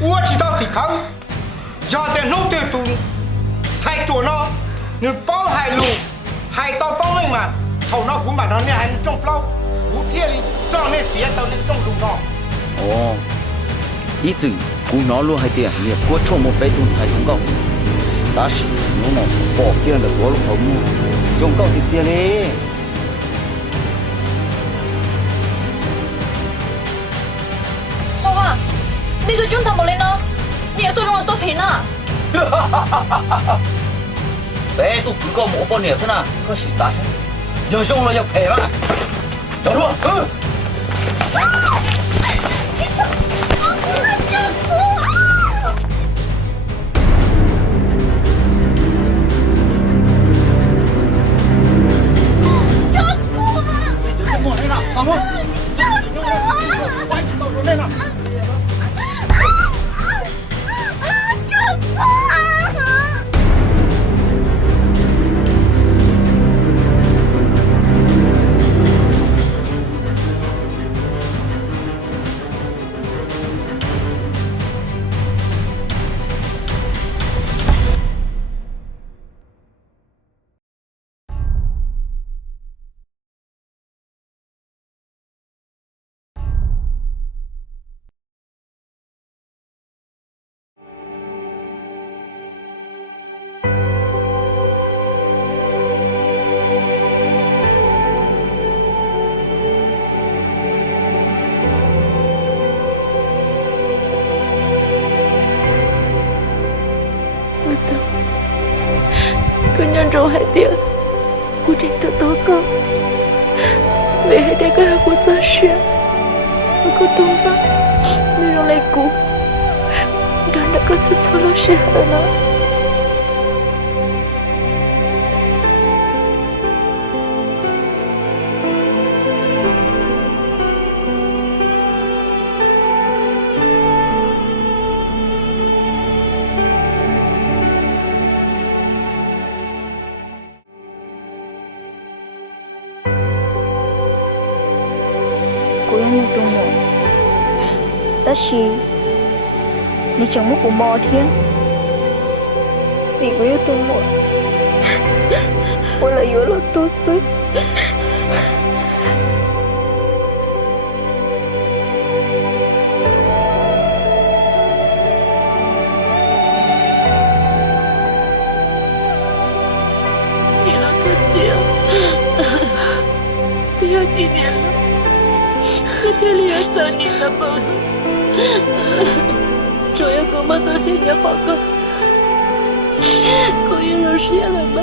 我知道抵抗，要在弄对度，才做呢，你包海路，海到帮妹嘛，头脑古板的你还种不了，古天里长那些到那种路呢。哦，一直古脑路还点也过错么被动才通告，但是我们保健的多了后么，中高点点嘞。花花，你对中堂冇嚟呢？你要多用多赔呢？被动不搞冇包年生啊，可是啥事？要用了要赔嘛，走路。老婆，快去到那了。Kau hai dia, aku cinta kau. Vì dia kau aku zasya, aku tumpah, ni orang laku. Dan nak kau selalu syahana. Cô yang itu mau, tapi ni cuma aku mau dia. Vì cô itu mau,我来有了多少？你让他姐，不要纪念了。Dia lihat ni apa? Joya kau masa sihnya pakai. Kau yang harus siapa?